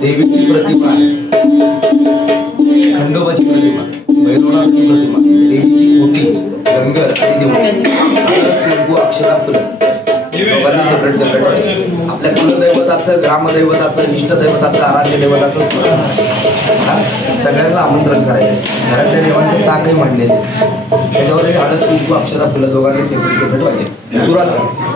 देवीची प्रतिमा आहे, खंडोबाची प्रतिमा, भैरवनाथाची प्रतिमा, देवीची कोटी, लंगर आणि देवळी, अक्षरा फुलं दोघांनी सेपरेट सेपरेट. आपल्या कुलदैवताचं, ग्रामदैवताचं, इष्टदैवताचं, आराध्य दैवताचं सगळ्यांना आमंत्रण करायचं. घरातल्या देवांचे ताकही मांडलेले, त्याच्यावरही हळद कुंकू अक्षरा फुलं दोघांनी सेपरेट सेपरेट व्हायचे. सुरुवात करा.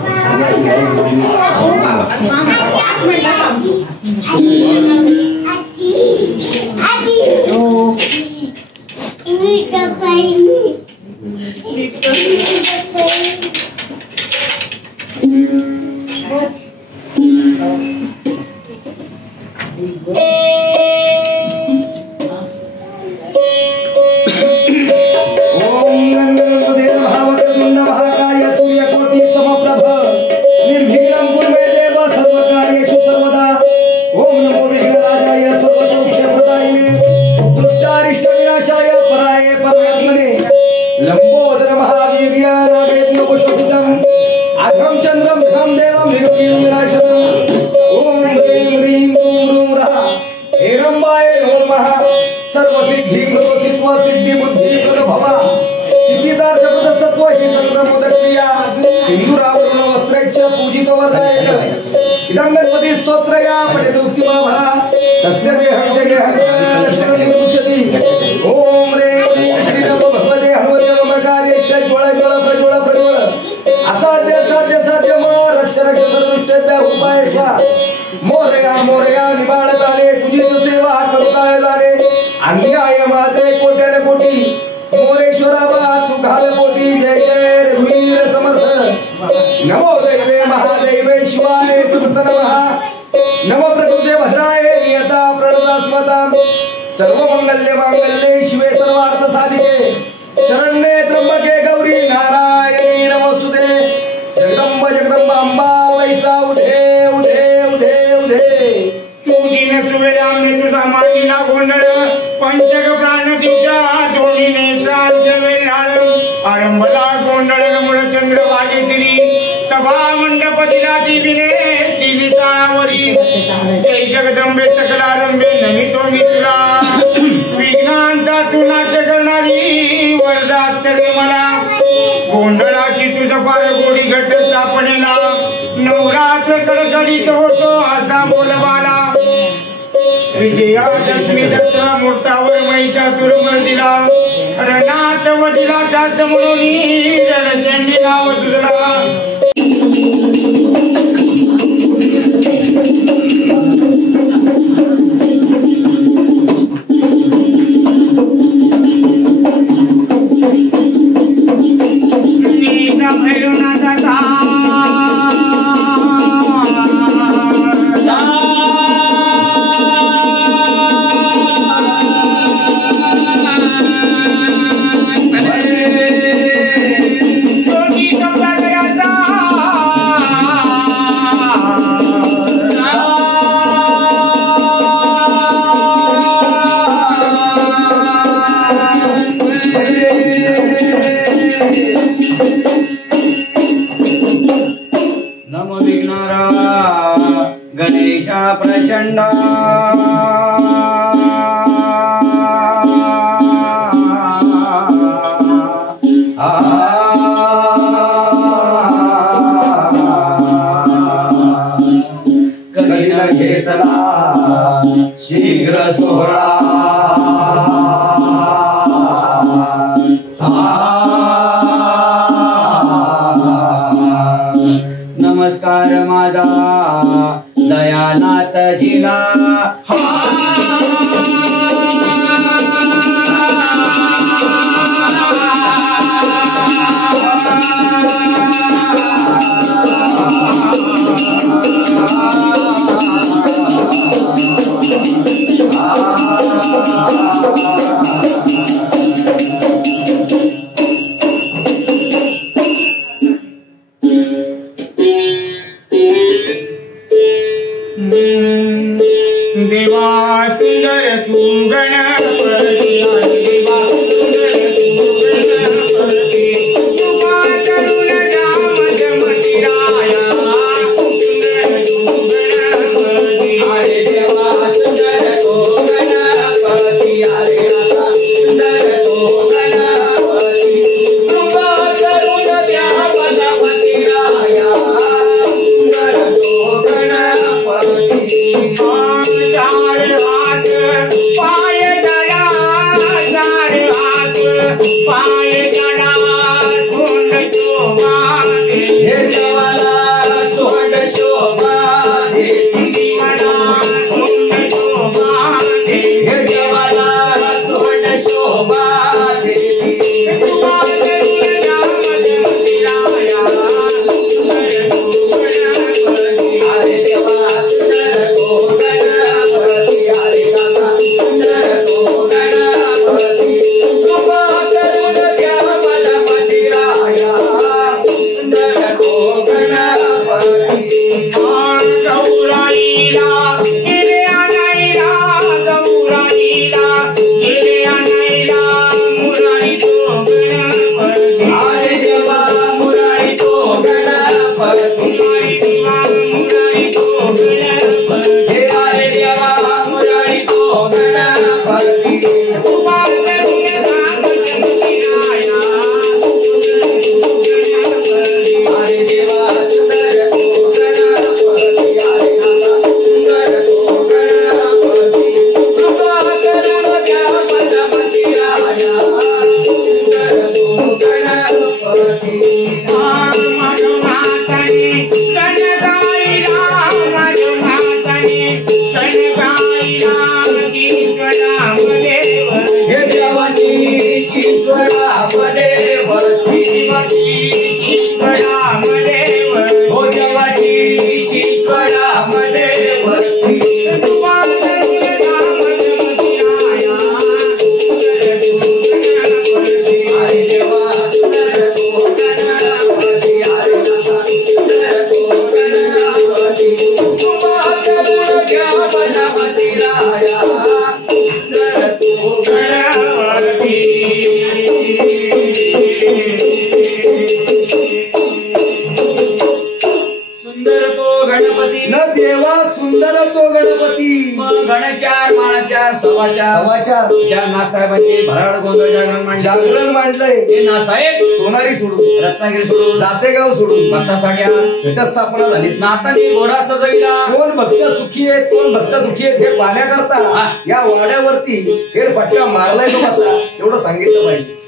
समाचार ज्या नासाहेबांचे भराड गोंधळ जागरण मांडलंय ते नासाहेब सोनारी सोडून रत्नागिरी सोडून जातेगाव सोडून भक्तासाठी घटस्थापना झाली. नातानी घोडा सजविला. कोण भक्त सुखी आहेत कोण भक्त दुखी आहेत हे पाहण्याकरता या वाड्यावरती फेरफटका मारलाय तो कसा एवढं सांगितलं पाहिजे.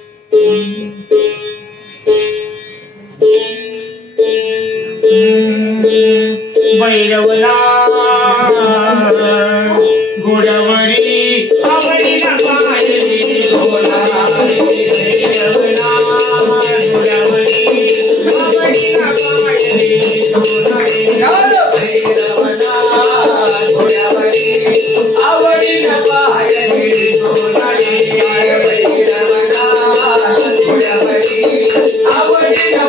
भैरवला घोड्यावरी आवडीला पाहिली भैरवला घोड्यावरी आवडीला पाहिली भैरवला घोड्यावरी आवडीला पाहिली भैरवला घोड्यावरी आवडीला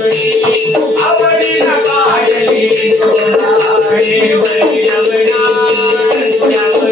पाहिली आवडीला पाहिली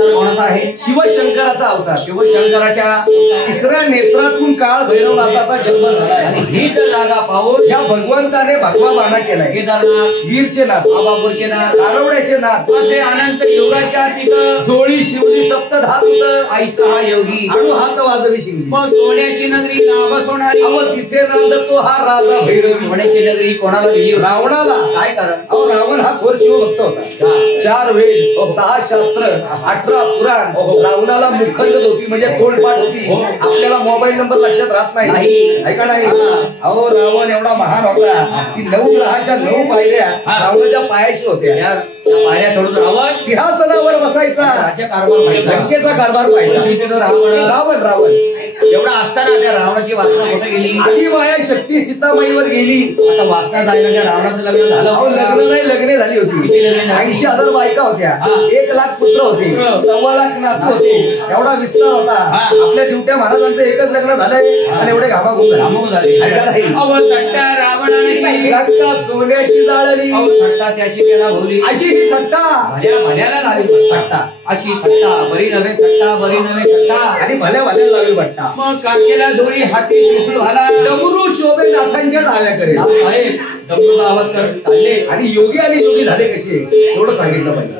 अवतार कोणाचा आहे? शिवशंकराचा अवतार. शिवशंकराच्या तिसऱ्या नेत्रातून काळ भैरवनाथाचा जन्म झाला आणि हीच जागा पाहून या भगवंताने भगवा बाणा केलाय. केदारनाथ, वीरचे नाथ, बाबापूरचे नाथ, कारवड्याचे नाथ, असे अनंत युगाच्या तिथं जोळी शिवली सप्तधातुत ऐसा हा योगी आणू हात वाजवी शिंगी. मग सोन्याची नगरी नाव सोनारी. अहो तिथे नांदतो हा राजा भैरवी. सोन्याची नगरी कोणाला दिली? रावणाला. काय कारण? अहो रावण हा थोर शिवभक्त होता. 4 वेद, 6 शास्त्र, 18 पुराण. रावणाला मुखंद होती म्हणजे तोंडपाठ होती. आपल्याला मोबाईल नंबर लक्षात राहत नाही. ऐका नाही. अहो रावण एवढा महान होता की 9 ग्रहाच्या 9 पायऱ्या रावणाच्या पायाशी होत्या. या पायऱ्या सोडून रावण सिंहासनावर बसायचा. राज्य कारभार व्हायचा. लंकेचा कारभार पाहिजे. रावण रावण एवढा असताना त्या रावणाची वासना कुठे गेली? आधी माया शक्ती सीतामाईवर गेली. आता वासना जायला त्या रावणाचं लग्न झालं. अहो लग्न नाही, लग्ने झाली होती. 80,000 बायका होत्या. 1 लाख पुत्र होते. 1.25 लाख नातू होते. एवढा विस्तार होता. आपल्या ड्युट्या महाराजांचं एकच लग्न झालंय आणि एवढे घामाघूम झाले. अहो थट्टा रावणाने रक्ता सोन्याची जाळली. अहो थट्टा त्याची त्याला भोवली. अशी ही थट्टा भल्याला लागली थट्टा. अशी थट्टा बरी नव्हे थट्टा, बरी नव्हे थट्टा. आणि भल्या भल्या लागली भट्टा. मग काकेला जोडी हाती त्रिशूळ घाला. डमरू शोभे नाथांच्या डाव्या करेल. साहेब डमरूचा आवाज करत चालले. आणि योगी आणि योगी झाले कसे एवढं सांगितलं पाहिजे.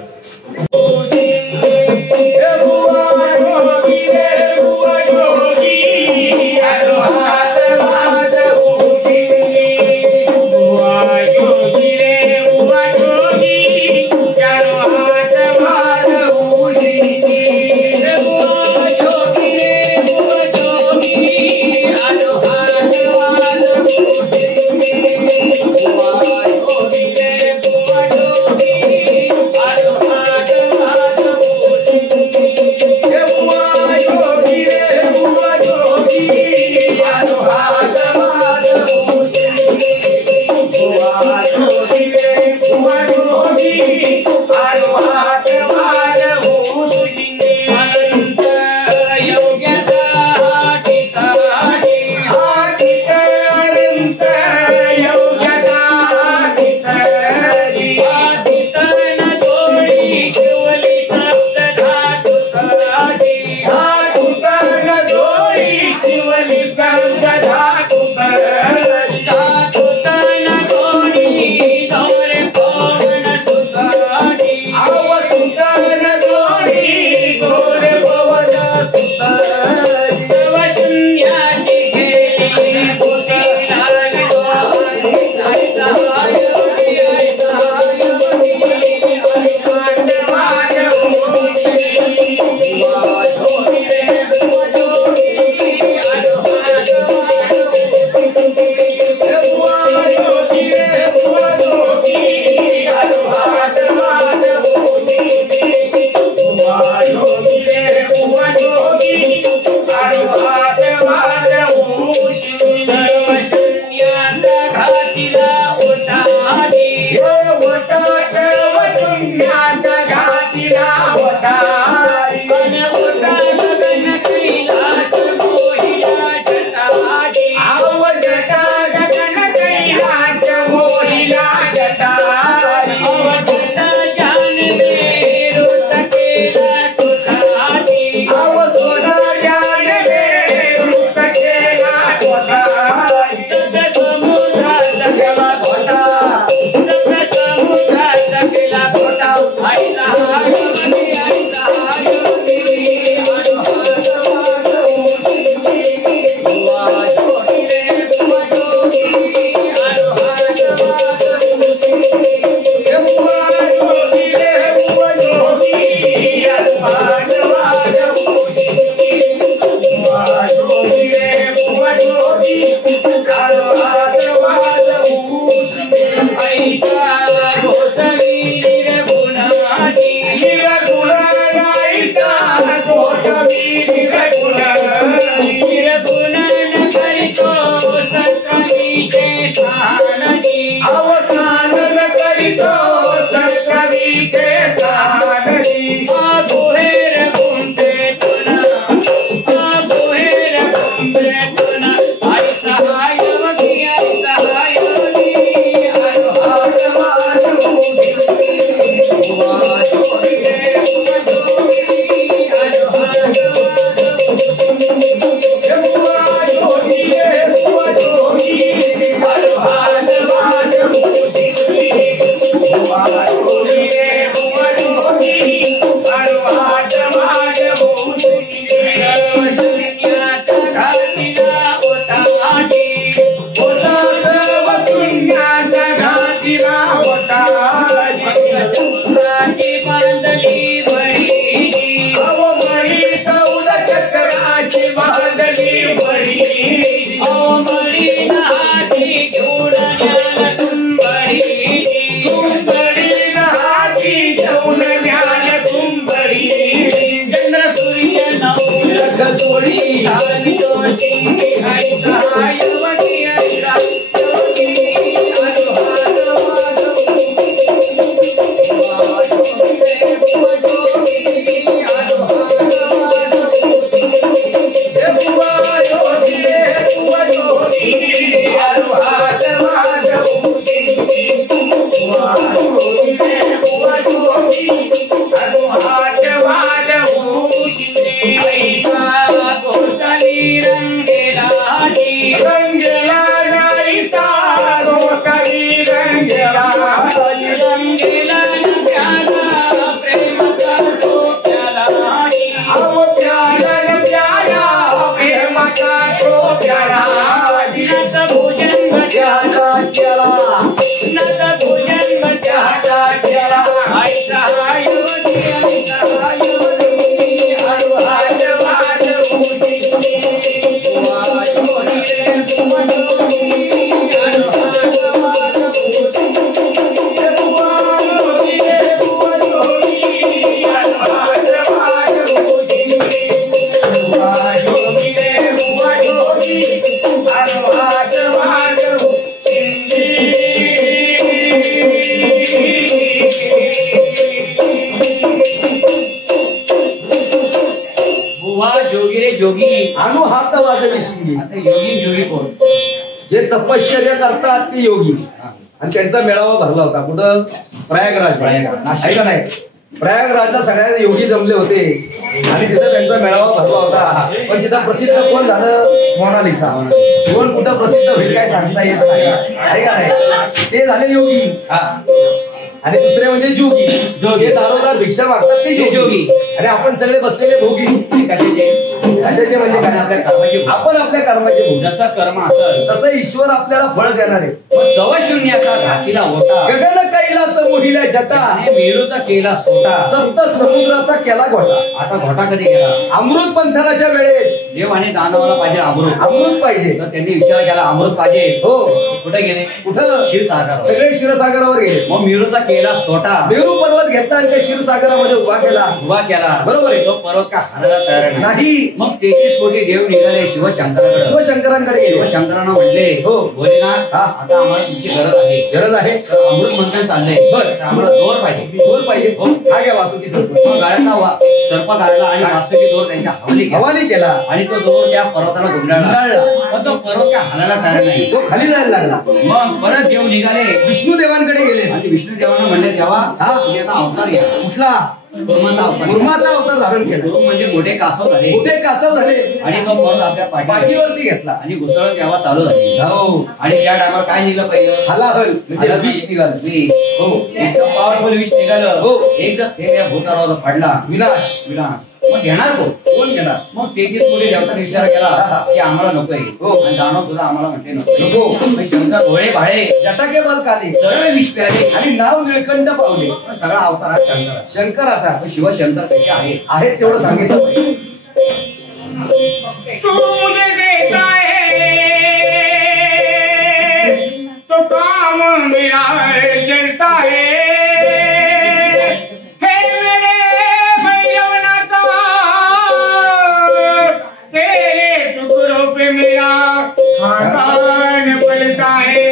जोगी आणू हात वाजवी शिंगी. आता योगी जोगी कोण? जे तपश्चर्या करतात ते योगी. आणि त्यांचा मेळावा भरला होता कुठं? प्रयागराज. आहे का नाही? प्रयागराजला सगळ्या योगी जमले होते आणि तिथं त्यांचा मेळावा भरला होता. पण तिथं प्रसिद्ध कोण झालं? मोनालिसा. कोण कुठं प्रसिद्ध होईल काय सांगता येत नाही. आहे का नाही? ते झाले योगी. आणि दुसरे म्हणजे जोगी. जोगी दारोदार भिक्षा मागतात ते जोगी. आणि आपण सगळे बसलेले भोगी. कशाचे म्हणजे काय? आपल्या कर्माचे. आपण आपल्या कर्माचे भोगी. जसं कर्म असेल तसं ईश्वर आपल्याला फळ देणार आहे. मग जवळ शून्याचा घातीला होता, गगन कैलास मोहिल्या जटा, आणि मेरूचा केला सोटा, सप्त समुद्राचा केला घोटा. आता घोटा कधी केला? अमृत मंथनाच्या वेळेस देव आणि दानवाला पाहिजे अमृत. अमृत पाहिजे. तर त्यांनी विचार केला अमृत पाहिजे. हो. कुठे गेले? कुठं? क्षीरसागर. सगळे क्षीरसागरावर गेले. मग मेरूचा केला सोटा, मेरू पर्वत घेतला आणि त्या क्षीरसागरामध्ये उभा केला. उभा केला. बरोबर आहे. तो पर्वत का हाणायला तयार नाही. मग 33 कोटी देव निघाले शिवशंकराकडे. शिवशंकरांकडे गेले. शिवशंकरांना म्हणले, हो भोलेनाथ, आता आम्हाला तुमची गरज आहे. गरज आहे. तर अमृत मंथन चाललंय. बरं. तर आम्हाला दोर पाहिजे. दोर पाहिजे. हो. हा घ्या वासुकी सर्प. मग गाळ्याचा सर्प गाळला आणि वासुकी दोर त्यांच्या हवाली केला. आणि तो दोर त्या पर्वताला गुंडाळला. पण तो पर्वत काय हाणायला तयार नाही. तो खाली जायला लागला. मग परत देव निघाले, विष्णू देवांकडे गेले. आणि विष्णू देवांना म्हणले, देवा तुम्ही आता अवतार घ्या. कुठला? कुर्माचा अवतार. कुर्माचा अवतार धारण केला. कुर्म म्हणजे मोठे कासव झाले. मोठे कासव झाले आणि तो पर्वत आपल्या पाठीवरती घेतला आणि घुसळत द्यावा चालू झाली. हो. आणि त्या टायमावर काय निघलं पहिलं? हलाहल म्हणजे विष निघालं. हो. एकदम पॉवरफुल विष निघालं. हो. एक जर थेंब या भूतारावर पडला, विनाश. विनाश. मग घेणार तो कोण घेणार? मग 33 कोटी देवतांनी विचार केला की आम्हाला नकोय. हो. आणि दानव सुद्धा आम्हाला म्हटले नको. नको. शंकर डोळे भाळे, जटाके बल काले, सरळ विष प्याले आणि नाव निळकंठ पावले. सगळा अवतार हा शंकर. शंकराचा. शिवशंकर कसे आहेत तेवढं सांगितलं पाहिजे. तू मुझे देता है तो काम मेरा चलता है. हे मेरे भैरवनाथा, तेरे टुकड़ों पे मेरा खानदान पलता है.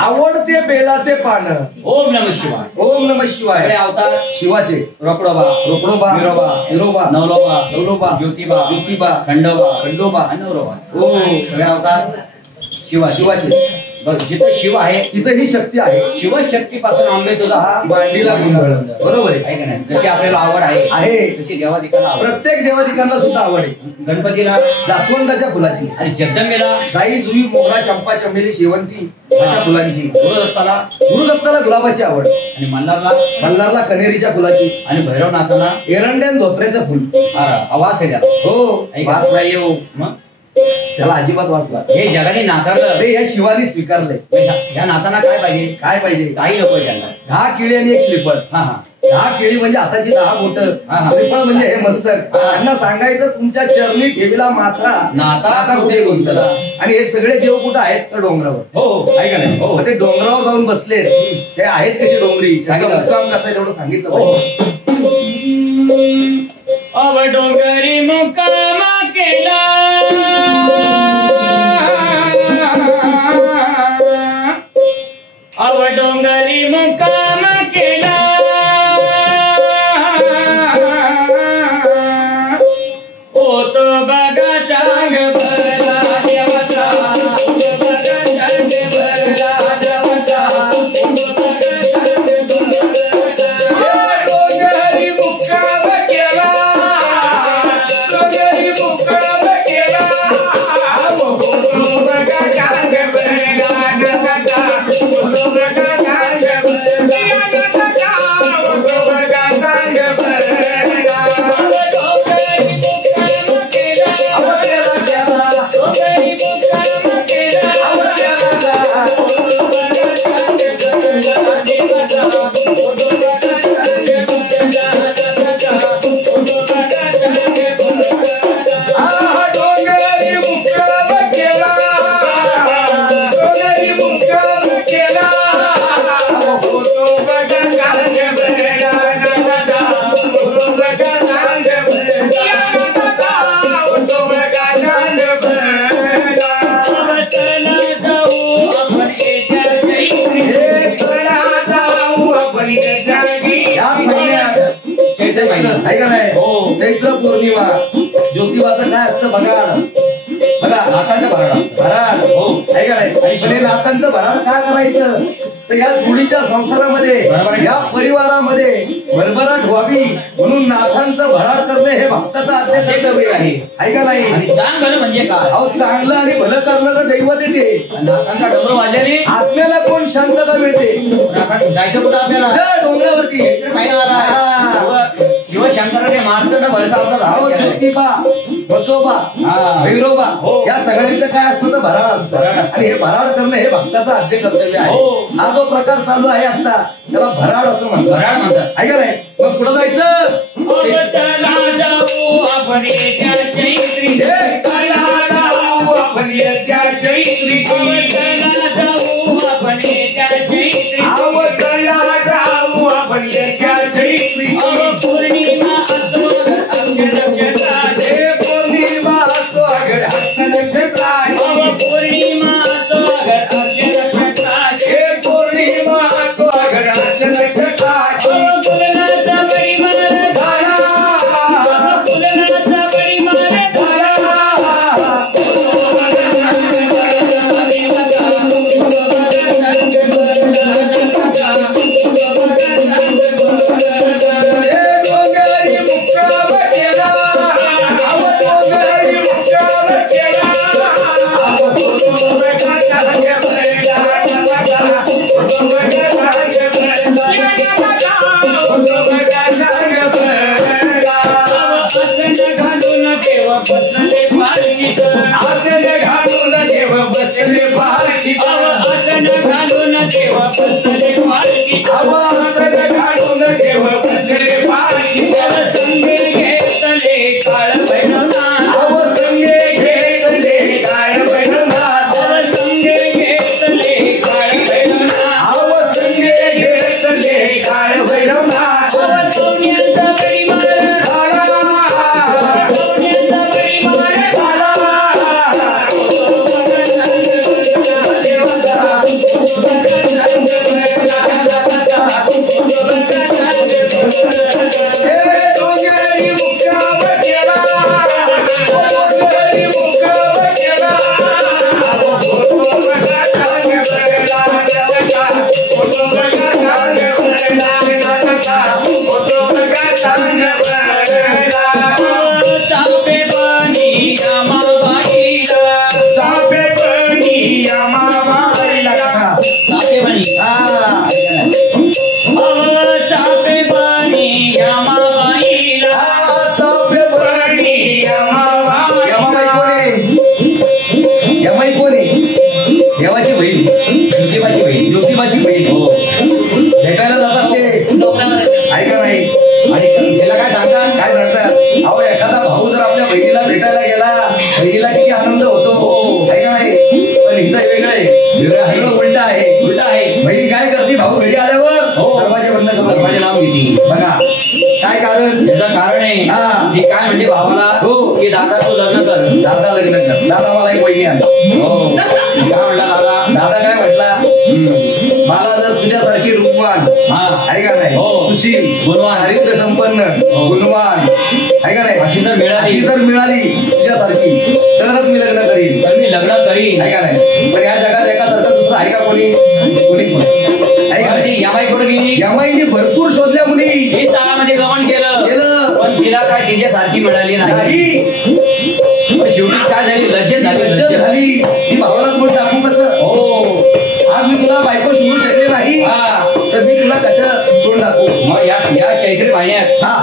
आवडते बेलाचे पान. ओम नमः शिवाय. ओम नमः शिवाय. सगळे अवतार शिवाचे. रोकडोबा, रोकडोबा, विरोबा, नवलोबा, ज्योतिबा, खंडोबा, आणि नवरोबा. हो, सगळे अवतार शिवाचे. जिथं शिव आहे तिथं ही शक्ती आहे. शिवशक्तीपासून आंबे तुझा हा मांडीला गुंडाळ. बरोबर आहे का नाही? जशी आपल्याला आवड आहे तशी देवादिकाला आवड. प्रत्येक देवादिकांना सुद्धा आवड आहे. गणपतीला जास्वंदाच्या फुलाची, आणि जगदंबेला जाई जुई मोगरा चंपा चमेली शेवंती अशा फुलांची. गुरुदत्ताला गुलाबाची आवड. आणि मल्हारला कनेरीच्या फुलाची. आणि भैरवनाथाला एरंड्यान धोत्र्याचं फुल. आवाज आहे त्याला. हो, वास नाही येऊ. मग त्याला अजिबात वाचला. हे जगाने नाकारलं ते या शिवानी स्वीकारलंय. या नाताना काय पाहिजे काही नको त्यांना. 10 केळी आणि 1 श्रीफळ. 10 केळी म्हणजे हाताची 10 बोटं. श्रीफळ म्हणजे हे मस्तक. त्यांना सांगायचं तुमच्या चरणी ठेवीला मात्रा नाता कुठे गुंतला. आणि हे सगळे देव कुठं आहेत तर डोंगरावर. हो, आहे का नाही? मग ते डोंगरावर जाऊन बसले. ते आहेत कशी डोंगरी, मुक्काम कसा आहे तेवढं सांगितलं पाहिजे. अव डोंगरी मुक्काम केला, अव डोंगरी मुक्काम केला, ओ तो बघा चांग भरला देवाचा, बघा चांग भरला देवाचा, डोंगरी मुक्काम केला, डोंगरी मुक्काम केला, बघा चांग भरला देवाचा, चैत्र पौर्णिमा. ज्योतिबाचं काय असतं बघा, नातांचं भराड असतं. भराड. हो, आहे का नाही? आणि नातांचं भराड काय करायचं तर या जोडीच्या संसारामध्ये, या परिवारामध्ये भरभराट व्हावी म्हणून नाथांचं भराड करणे हे भक्ताचं आद्य कर्तव्य आहे. आहे का नाही? आणि चांगलं म्हणजे काय? अहो, चांगलं आणि भलं करणारं दैवत येते. नाथांचा डोंगर वाजल्याने आत्म्याला कोण शांतता मिळते. जायचं कुठं आपल्याला? डोंगरावरती. शिवशंकराने मार्तंड भरता. ज्योतिबा, बसोबा, भैरोबा या सगळ्यांचं काय असतं तर भराड असतं. आणि हे भराड करणं हे भक्ताचं आद्य कर्तव्य आहे. हा जो प्रकार चालू आहे आता त्याला भराड असं म्हणतात. भराड म्हणतात. आहे का नाही? मग पुढे जायचं. चला जाऊ आपण येत्या चैत्री, चला जाऊ आपण येत्या चैत्री, चला जाऊ आपण येत्या चैत्री, चला जाऊ आपण येत्या चैत्री, पौर्णिमा असो अक्षर नक्षत्राचे, पौर्णिमा असो अगर हस्त नक्षत्राचे, पौर्णिमा असो अगर अक्षर नक्षत्राचे, पौर्णिमा असो अगर हस्त नक्षत्राचे, फुलनाचा परिमळ झाला, फुलनाचा परिमळ झाला, बसले पालखीत, आसन घालून देव बसले पालखीत, आसन घालून देव बसले पालखीत, आसन घालून देव बसले पालखीत, संगे घेतले काळ भैरवनाथ, संगे घेतले काळ भैरवनाथ, संगे घेतले काळ भैरवनाथ, संगे घेतले काळ भैरवनाथ, सोन्याचा परिमळ झाला, सोन्याचा परिमळ काय सांगतात अहो एखादा भाऊ जर आपल्या बहिणीला भेटायला गेला बहिणीला किती आनंद होतो आहे का नाही पण इथं वेगळं आहे वेगळं आहे उलट आहे उलट आहे. बहीण काय करते भाऊ घरी आल्यावर दरवाजे बंद करून दरवाजे लावून घेते. बघा काय कारण याचं कारण आहे हा. ती काय म्हणते भावाला हो. की दादा तू लग्न कर. दादा लग्न कर दादा मला एक वहिनी आणला हो. काय म्हणला दादा? दादा काय म्हटला मला जर तुझ्यासारखी रूपवान हा. आहे का नाही हो. सुशील गुणवान. चारित्र्य संपन्न गुणवान आहे का नाही अशी जर मिळाली. अशी जर मिळाली तुझ्यासारखी तरच मी लग्न करीन तर मी लग्न करीन. आहे का नाही पण या जगात एकासारखं दुसरं आहे का कोणी कोणीच नाही आहे का नाही ती यामाई कुठे गेली? यामाईने भरपूर शोधल्या मुली हे तळामध्ये गमन केलं केलं पण तिला काय तिच्यासारखी मिळाली नाही. नाही पण शेवटी काय झाली? लज्जत झाली. लज्जत झाली ती भावाला कोण टाकू कसं हो. आज मी तुला बायको शिवू शकले नाही हा. तर मी तुला कसं तोंड दाखवू मग या चैत्री पाण्यात हा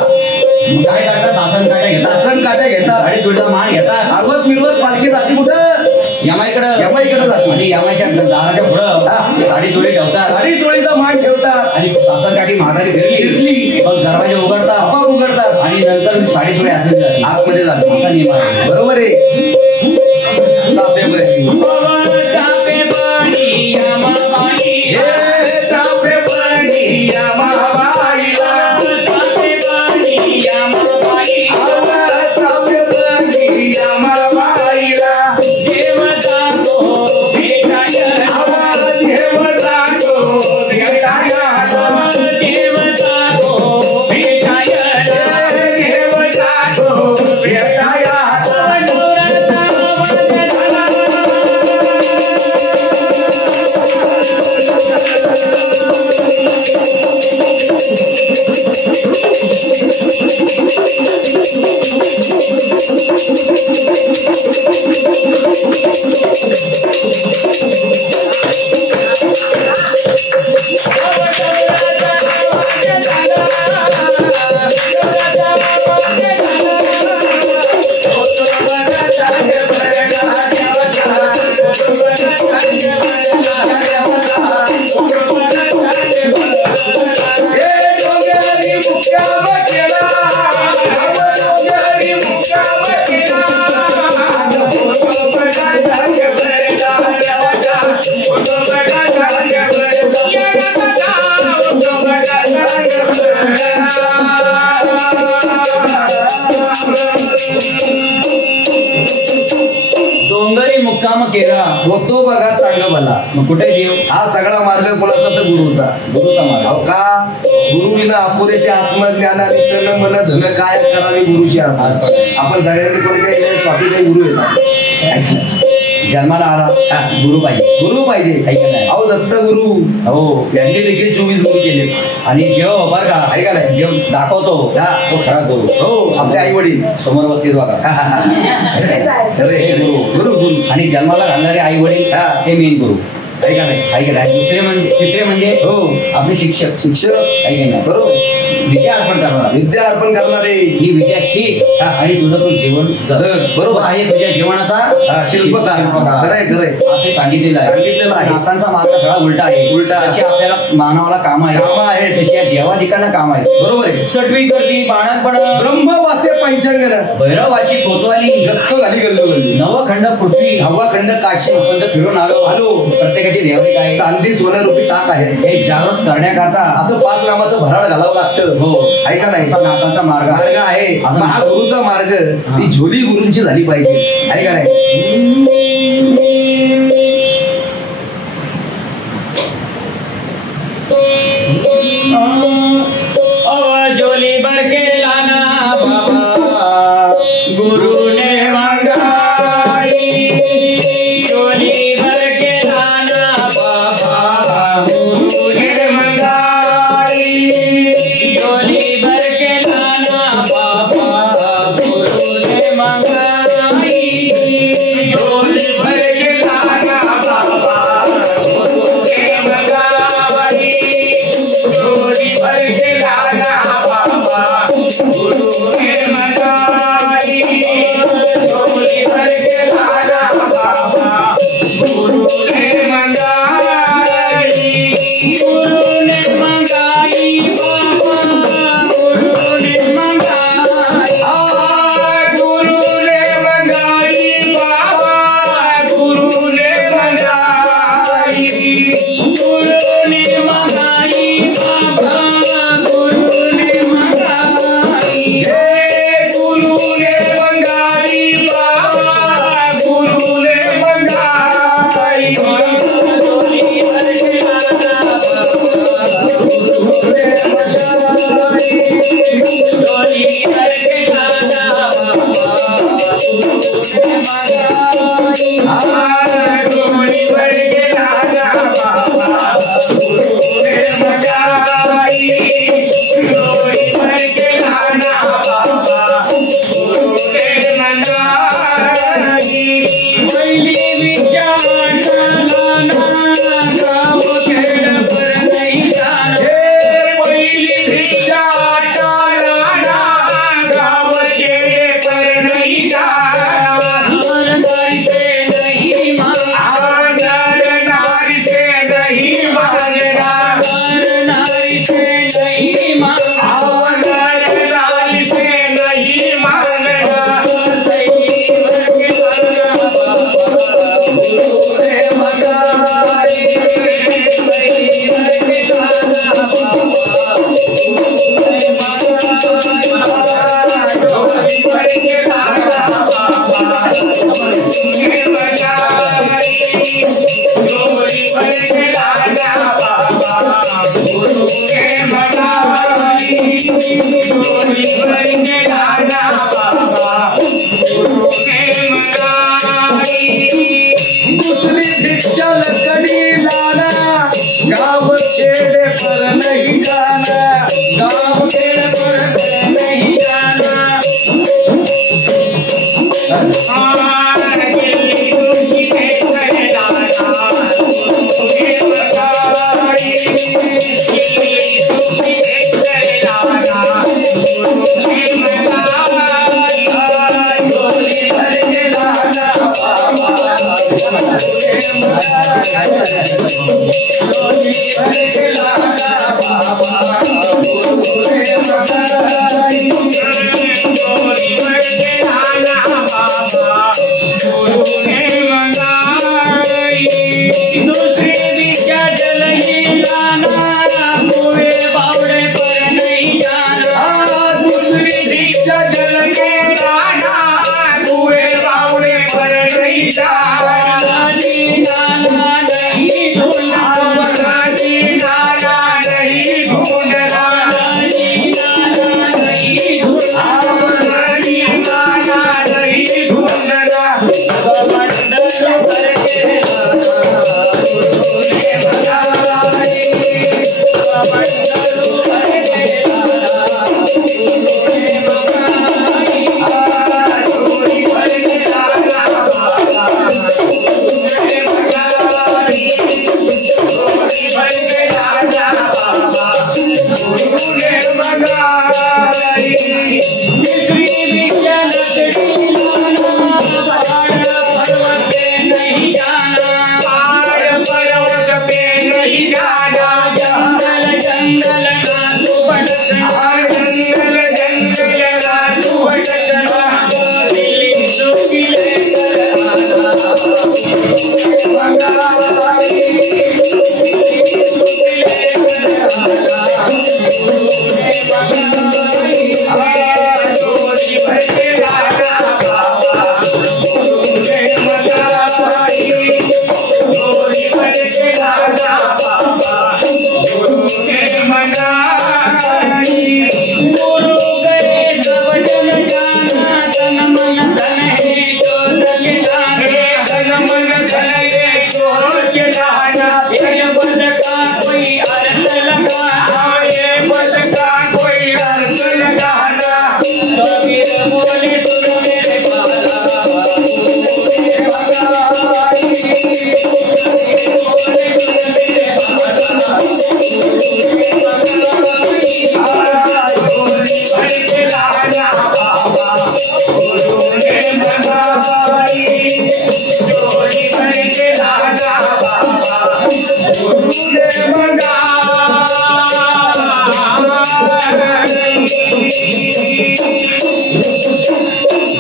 मग काय करतात? सासन काट्या घेतात. शासन काट्या घेतात साडी चुडीचा मान घेतात. हरवत मिरवत पालखी जाती कुठं यमाईकडं यमाईकडं जाते. आणि यमाईच्या दाराच्या हा. पुढं साडी चोळी ठेवतात साडी चोळीचा मान ठेवतात आणि सासन काठी म्हातारी फिरली फिरली. मग दरवाजे उघडतात आपोआप उघडतात आणि नंतर साडी चोळी आतमध्ये जाते. आतमध्ये जाते असा नियम आहे. बरोबर आहे चापेमध्ये. चापे पाणी यमाबाई. हे चापेपणी यमाबाईला. चापे पाणी यमाबाई. चापेपणी यमाबाईला. देवता तो भेटाय. देवता तो भेटाया. देवता तो भेटाय. देवता तो भेटाया. नवराचा वंदना. डोंगरी मुक्काम केला. होतो बघा चांगला भला. मग कुठे देव? हा सगळा मार्ग कोणाचा तर गुरुचा मार्ग. अहो का गुरु विना अपुरे ते आत्मज्ञानाने तन मन धन काय करावे गुरुशी अर्पण. आपण सगळ्यांनी कोणी काही स्वाती गुरु येतात जन्माला आला गुरु पाहिजे. गुरु पाहिजे आहे का नाही? अहो दत्त गुरु हो. यांनी देखील 24 गुरु केले आणि जेव बर का आहे का नाही? जेव दाखवतो हा. तो खरा गुरु. हो आपले आई वडील समोर बसतील बघा. गुरु गुरु गुरु आणि जन्माला घालणारे आई वडील हे मेन गुरु आहे का नाही? आहे का नाही? तिसरे म्हणजे हो आपले शिक्षक शिक्षक आहे का नाही? बरोबर विद्या अर्पण करणार. विद्या अर्पण करणारे ही विद्या शिक आणि तुझं तो जीवन जग. बरोबर आहे तुझ्या जीवनाचा शिल्पकार खरंय खरंय असे सांगितलेलं सांगितलेलं आहे. नातांचा मार्ग सगळा उलटा आहे. उलटा. जशी आपल्याला मानवाला काम आहे कामं आहेत. तशी या देवाधिकांना काम आहे. बरोबर आहे सटवी करती बाणात ब्रह्म वाचे पंचांगन भैरवाची कोतवाली गस्त घाली गल्लो गल्ली नवखंड पृथ्वी हवा खंड काशी आपण फिरून आलो. प्रत्येकाची देवरी काय चांदी सोनं रुपी टाक आहे हे जागृत करण्याकरता असं 5 नामाचं भराड घालावं लागतं हो आहे का नाही? असा नातांचा मार्ग मार्ग आहे मग हा गुरुचा मार्ग ती झोली गुरूंची झाली पाहिजे आहे का नाही? जोली बरके लाना बाबा गुरुने मंगाई. जोली बरके लाना बाबा गुरुने मंगाई. जोली बरके लाना बाबा गुरुने मंगाई. जोली बरके लाना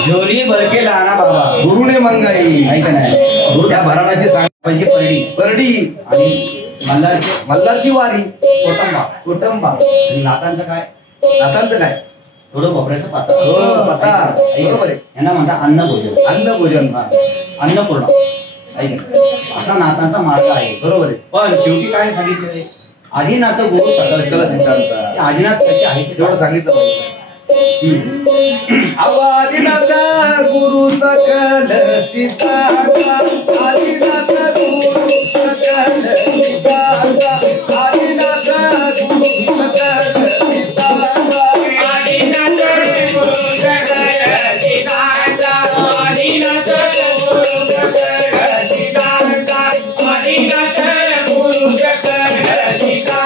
झोली भरके लाना बाबा गुरुने मंगाई ऐका नाही गुरु त्या भराडाची सांग पाहिजे परडी परडी आणि मल्हारची वारी कोटंबा कुटुंबा आणि नातांचं काय नातांचं काय थोडं खोबऱ्याचं पाता हो, पाता. बरोबर आहे. यांना म्हणतात अन्न भोजन अन्नपूर्ण ऐका असा नातांचा मार्ग आहे बरोबर आहे. पण शेवटी काय सांगितलं आदिनाथ गुरु सकल सकल सिद्धांचा. ते आदिनाथ कसे आहेत तेवढं सांगितलं पाहिजे. आदिनाथ गुरु सकल सीताचा आदिनाथ गुरु सकल सीताचा आदिनाथ गुरु सकल सीताचा आदिनाथ गुरु सकल सीताचा आदिनाथ गुरु सकल सीताचा आदिनाथ गुरु सकल सीताचा आदिनाथ गुरु सकल सीताचा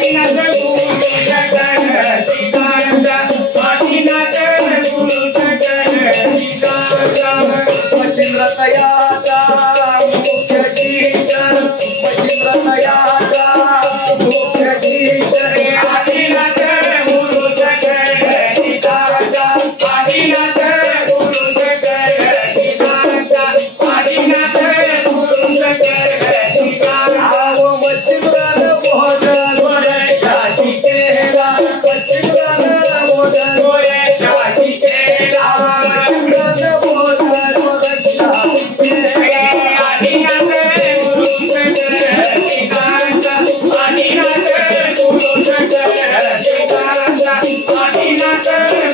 आदिनाथ गुरु सकल सीताचा आदिनाथ गुरु सकल सीताचा मच्छिंद्र तयाचा मुख्य शिष्य मच्छिंद्र तयाचा मुख्य शिष्य आदिनाथ गुरु सकल सीताचा आदिनाथ गुरु सकल सीताचा आदिनाथ गुरु सकल सीताचा मच्छिंद्रान मोहन गोरे शासी केला मच्छिंद्रान मोहन गोरे शासी केला मच्छिंद्रान मोहन रक्षा आदिनाथ गुरु सकल सीताचा आदिनाथ गुरु सकल सीताचा आदिनाथ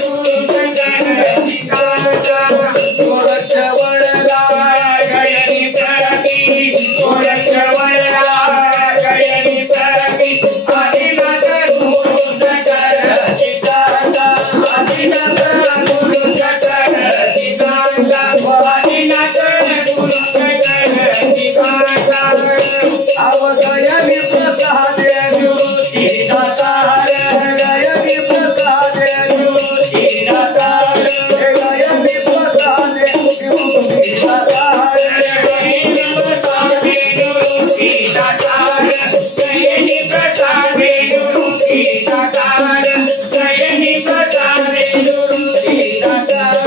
गुरु सकल सीताचा गोरक्षवळला गयनी प्रती गोरक्षवळला गयनी प्रती आदिनाथ गुरु सकल सीताचा आदिनाथ गुरु सकल सीताचा आदिनाथ गुरु सकल सीताचा अवगयनी प्रसादे निवृत्ती दातार गयनी प्रसादे निवृत्ती दातार गयनी प्रसादे निवृत्ती दातार गयनी प्रसादे निवृत्ती दातार गयनी प्रसादे निवृत्ती दातार गयनी प्रसादे निवृत्ती दातार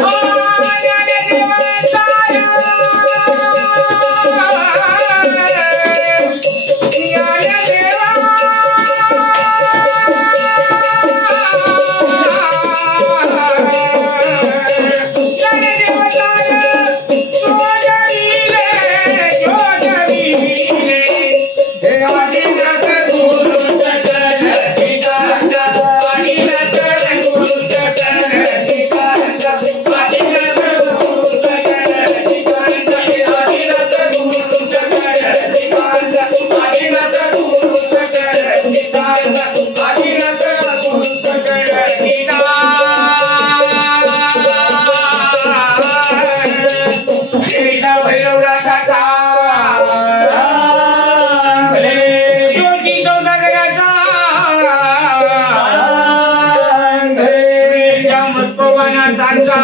हे आदिनाथ गुरु सकल सीताचा आदिनाथ गुरु सकल सीताचा आदिनाथ गुरु सकल सीताचा आदिनाथ गुरु सकल सीताचा आदिनाथ गुरु सकल सीताचा आदिनाथ गुरु सकल सीता भैरवनाथाचा ज्योती सौदागराचा मस्कोवानाचा